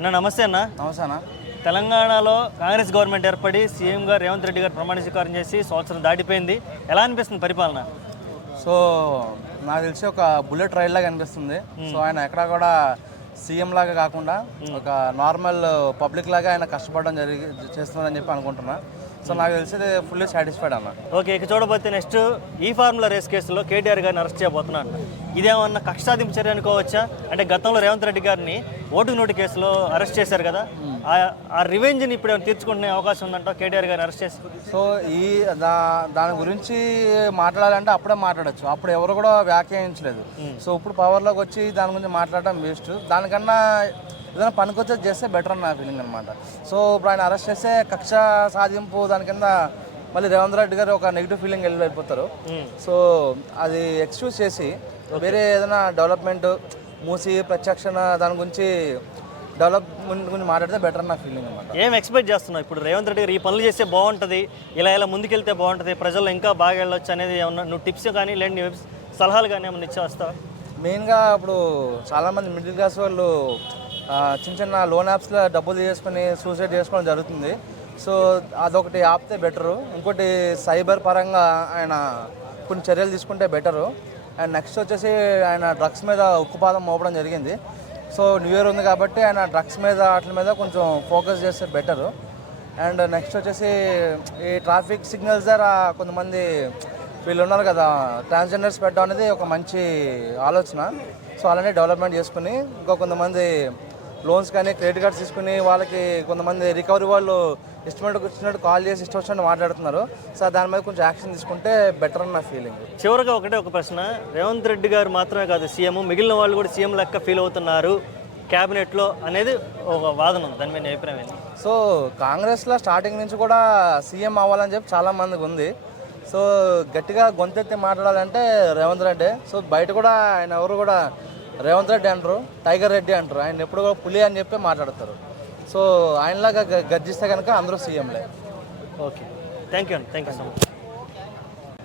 అన్న నమస్తే అన్న. నమస్తే అన్న. తెలంగాణలో కాంగ్రెస్ గవర్నమెంట్ ఏర్పడి సీఎంగా రేవంత్ రెడ్డి గారు ప్రమాణ స్వీకారం చేసి సంవత్సరం దాటిపోయింది. ఎలా అనిపిస్తుంది పరిపాలన? సో నాకు తెలిసి ఒక బుల్లెట్ రైల్ లాగా అనిపిస్తుంది. సో ఆయన ఎక్కడా కూడా సీఎం లాగా కాకుండా ఒక నార్మల్ పబ్లిక్ లాగా ఆయన కష్టపడడం చేస్తున్నారని చెప్పి అనుకుంటున్నా. సో నాకు తెలిసి ఫుల్లీ సాటిస్ఫైడ్ అన్న. ఓకే, ఇక చూడబోతే నెక్స్ట్ ఈ ఫార్ములా రేస్ కేసులో కేటీఆర్ గారిని అరెస్ట్ చేయబోతున్నాను. ఇదేమన్నా కక్ష సాధింపు చర్య అనుకోవచ్చా? అంటే గతంలో రేవంత్ రెడ్డి గారిని ఓటు నోటు కేసులో అరెస్ట్ చేశారు కదా, ఆ రివెంజ్ని ఇప్పుడు ఏమైనా తీర్చుకునే అవకాశం ఉందంట కేటీఆర్ గారిని అరెస్ట్ చేసి? సో దాని గురించి మాట్లాడాలంటే అప్పుడే మాట్లాడచ్చు, అప్పుడు ఎవరు కూడా వ్యాఖ్యానించలేదు. సో ఇప్పుడు పవర్లోకి వచ్చి దాని గురించి మాట్లాడటం వేస్ట్. దానికన్నా ఏదైనా పనికొచ్చేది చేస్తే బెటర్ అని నా ఫీలింగ్ అనమాట. సో ఇప్పుడు ఆయన అరెస్ట్ చేస్తే కక్ష సాధింపు దాని కింద మళ్ళీ రేవంత్ రెడ్డి గారు ఒక నెగిటివ్ ఫీలింగ్ వెళ్ళిపోతారు. సో అది ఎక్స్క్యూజ్ చేసి వేరే ఏదైనా డెవలప్మెంట్ మూసి ప్రత్యక్షణ దాని గురించి డెవలప్మెంట్ గురించి మాట్లాడితే బెటర్ నా ఫీలింగ్ అనమాట. ఏం ఎక్స్పెక్ట్ చేస్తున్నావు ఇప్పుడు రేవంత్ రెడ్డి గారు ఈ పనులు చేస్తే బాగుంటుంది, ఇలా ముందుకెళ్తే బాగుంటుంది, ప్రజల్లో ఇంకా బాగా వెళ్ళొచ్చు అనేది ఏమన్నా నువ్వు టిప్స్ కానీ లేని సలహాలు కానీ ఏమన్నా ఇచ్చేస్తావా? మెయిన్గా ఇప్పుడు చాలామంది మిడిల్ క్లాస్ వాళ్ళు చిన్న చిన్న లోన్ యాప్స్లో డబ్బులు చేసుకొని సూసైడ్ చేసుకోవడం జరుగుతుంది. సో అదొకటి ఆపితే బెటరు. ఇంకోటి సైబర్ పరంగా ఆయన కొన్ని చర్యలు తీసుకుంటే బెటరు. అండ్ నెక్స్ట్ వచ్చేసి ఆయన డ్రగ్స్ మీద ఉక్కుపాదం మోపడం జరిగింది. సో న్యూ ఇయర్ ఉంది కాబట్టి ఆయన డ్రగ్స్ మీద వాటి మీద కొంచెం ఫోకస్ చేస్తే బెటరు. అండ్ నెక్స్ట్ వచ్చేసి ఈ ట్రాఫిక్ సిగ్నల్స్ దగ్గర కొంతమంది వీళ్ళు ఉన్నారు కదా, ట్రాన్స్జెండర్స్ పెట్టడం అనేది ఒక మంచి ఆలోచన. సో అలానే డెవలప్మెంట్ చేసుకుని ఇంకా కొంతమంది లోన్స్ కానీ క్రెడిట్ కార్డ్స్ తీసుకుని వాళ్ళకి కొంతమంది రికవరీ వాళ్ళు ఇష్టమైనట్టు కాల్ చేసి ఇష్టం వచ్చినట్టు మాట్లాడుతున్నారు. సో దాని మీద కొంచెం యాక్షన్ తీసుకుంటే బెటర్ అని నా ఫీలింగ్. చివరిగా ఒక ప్రశ్న, రేవంత్ రెడ్డి గారు మాత్రమే కాదు సీఎం, మిగిలిన వాళ్ళు కూడా సీఎం లెక్క ఫీల్ అవుతున్నారు క్యాబినెట్లో అనేది ఒక వాదన ఉంది, దాని మీద అభిప్రాయం ఏంటి? సో కాంగ్రెస్లో స్టార్టింగ్ నుంచి కూడా సీఎం అవ్వాలని చెప్పి చాలామందికి ఉంది. సో గట్టిగా గొంతెత్తి మాట్లాడాలంటే రేవంత్ రెడ్డి. సో బయట కూడా ఆయన ఎవరు కూడా రేవంత్ రెడ్డి అంటారు, టైగర్ రెడ్డి అంటారు. ఆయన ఎప్పుడు కూడా పులి అని చెప్పి మాట్లాడతారు. సో ఆయనలాగా గర్జిస్తే కనుక అందరూ సీఎంలే. Okay, thank you so much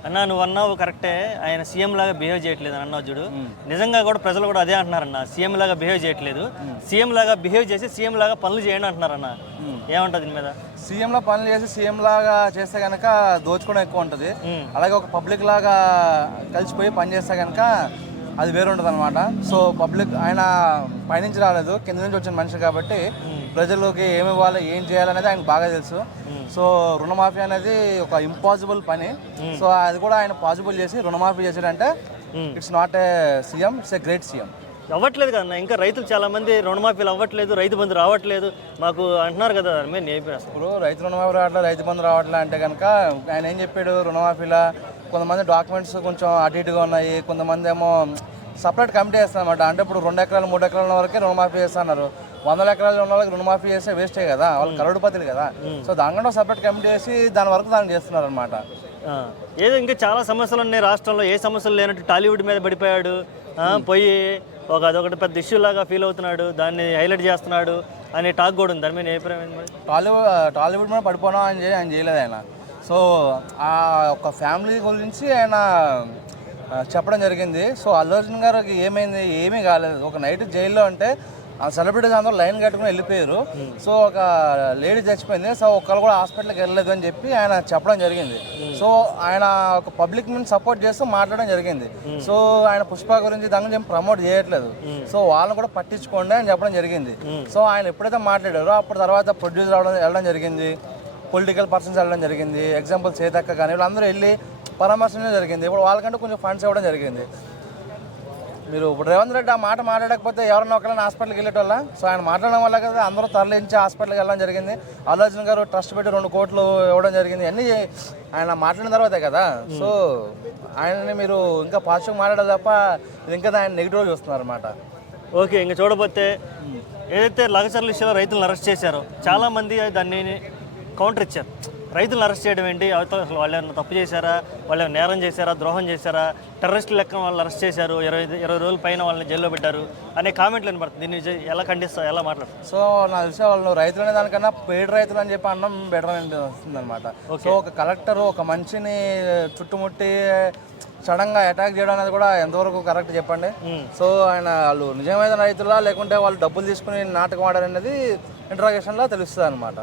అన్న. నువ్వు అన్నావు కరెక్టే, ఆయన సీఎం లాగా బిహేవ్ చేయట్లేదు అని అన్నావు చూడు. నిజంగా కూడా ప్రజలు కూడా అదే అంటున్నారన్న, సీఎం లాగా బిహేవ్ చేయట్లేదు, సీఎం లాగా బిహేవ్ చేసి సీఎం లాగా పనులు చేయండి అంటున్నారన్న. ఏమంటుంది దీని మీద? సీఎంలో పనులు చేసి సీఎం లాగా చేస్తే కనుక దోచుకోవడం ఎక్కువ ఉంటుంది. అలాగే ఒక పబ్లిక్ లాగా కలిసిపోయి పని చేస్తే కనుక అది వేరు ఉంటుంది అనమాట. సో పబ్లిక్ ఆయన పైనుంచి రాలేదు, కింద నుంచి వచ్చిన మనిషి కాబట్టి ప్రజలకి ఏమి ఇవ్వాలి ఏం చేయాలనేది ఆయనకు బాగా తెలుసు. సో రుణమాఫీ అనేది ఒక ఇంపాసిబుల్ పని. సో అది కూడా ఆయన పాసిబుల్ చేసి రుణమాఫీ చేసాడంటే it's not a CM, it's a great CM. అవ్వట్లేదు కదన్నా, ఇంకా రైతులు చాలా మంది రుణమాఫీలు అవ్వట్లేదు, రైతు బంధు రావట్లేదు మాకు అంటున్నారు కదా. ఇప్పుడు రైతు రుణమాఫీ రావట్లేదు, రైతు బంధు రావట్లేదు అంటే కనుక ఆయన ఏం చెప్పాడు, రుణమాఫీలో కొంతమంది డాక్యుమెంట్స్ కొంచెం అటు ఇటుగా ఉన్నాయి, కొంతమంది ఏమో సపరేట్ కమిటీ వేస్తారన్నమాట. అంటే ఇప్పుడు 2 ఎకరాలు 3 ఎకరాల వరకే రుణమాఫీ చేస్తున్నారు. 100 ఎకరాలు ఉన్న వాళ్ళకి రుణమాఫీ చేస్తే వేస్టే కదా, వాళ్ళు కరోడుపతులు కదా. సో దానికంటే సపరేట్ కమిటీ వేసి దాని వరకు దాన్ని చేస్తున్నారు అనమాట. ఏదో ఇంకా చాలా సమస్యలు ఉన్నాయి రాష్ట్రంలో, ఏ సమస్యలు లేనట్టు టాలీవుడ్ మీద పడిపోయాడు, పోయి అదొకటి పెద్ద ఇష్యూ లాగా ఫీల్ అవుతున్నాడు, దాన్ని హైలైట్ చేస్తున్నాడు అనే టాక్ కూడా ఉంది. దాని మీద అభిప్రాయం? టాలీవుడ్ మీద పడిపోవడం ఆయన చేయలేదు ఆయన. సో ఆ ఒక ఫ్యామిలీ గురించి ఆయన చెప్పడం జరిగింది. సో అల్లు అర్జున్ గారికి ఏమైంది, ఏమీ కాలేదు. ఒక నైట్ జైల్లో అంటే ఆ సెలబ్రిటీస్ అందరూ లైన్ కట్టుకుని వెళ్ళిపోయారు. సో ఒక లేడీ చచ్చిపోయింది. సో ఒక్కరు కూడా హాస్పిటల్కి వెళ్ళలేదు అని చెప్పి ఆయన చెప్పడం జరిగింది. సో ఆయన ఒక పబ్లిక్ మీద సపోర్ట్ చేస్తూ మాట్లాడడం జరిగింది. సో ఆయన పుష్ప గురించి దాని గురించి ఏం ప్రమోట్ చేయట్లేదు. సో వాళ్ళని కూడా పట్టించుకోండి అని చెప్పడం జరిగింది. సో ఆయన ఎప్పుడైతే మాట్లాడారో అప్పుడు తర్వాత ప్రొడ్యూసర్ వెళ్ళడం జరిగింది, పొలిటికల్ పర్సన్స్ వెళ్ళడం జరిగింది. ఎగ్జాంపుల్ చేతక్క కానీ వీళ్ళందరూ వెళ్ళి పరామర్శించడం జరిగింది. ఇప్పుడు వాళ్ళకంటే కొంచెం ఫండ్స్ ఇవ్వడం జరిగింది. మీరు ఇప్పుడు రేవంత్ రెడ్డి ఆ మాట మాట్లాడకపోతే ఎవరన్నా ఒకళ్ళని హాస్పిటల్కి వెళ్ళేటోళ్ళ. సో ఆయన మాట్లాడడం వల్ల కదా అందరూ తరలించి హాస్పిటల్కి వెళ్ళడం జరిగింది. అల్లు అర్జున్ గారు ట్రస్ట్ పెట్టి 2 కోట్లు ఇవ్వడం జరిగింది. అన్నీ ఆయన మాట్లాడిన తర్వాతే కదా. సో ఆయనని మీరు ఇంకా పాజిటివ్ మాట్లాడాలి తప్ప ఇంకా ఆయన నెగిటివ్ చూస్తున్నారు అనమాట. ఓకే, ఇంకా చూడబోతే ఏదైతే లగచర్ల విషయంలో రైతులను అరెస్ట్ చేశారో చాలామంది దాన్ని కౌంటర్ ఇచ్చారు. రైతులను అరెస్ట్ చేయడం ఏంటి, అసలు వాళ్ళు ఏమైనా తప్పు చేశారా, వాళ్ళు ఏమైనా నేరం చేశారా, ద్రోహం చేశారా, టెర్రరిస్టుల లెక్క వాళ్ళు అరెస్ట్ చేశారు, 20 రోజుల పైన వాళ్ళని జైల్లో పెట్టారు అనే కామెంట్లు వినపడుతుంది. దీన్ని ఎలా ఖండిస్తావు, ఎలా మాట్లాడతారు? సో నాకు తెలిసే వాళ్ళు రైతులు అనే దానికన్నా పేద రైతులు అని చెప్పి అన్నం బెటర్ అని వస్తుంది అనమాట. సో ఒక కలెక్టర్ ఒక మనిషిని చుట్టుముట్టి సడన్గా అటాక్ చేయడం అనేది కూడా ఎంతవరకు కరెక్ట్ చెప్పండి. సో ఆయన వాళ్ళు నిజమైన రైతులా లేకుంటే వాళ్ళు డబ్బులు తీసుకుని నాటకం ఆడారనేది ఇంట్రాగేషన్లో తెలుస్తుంది అనమాట.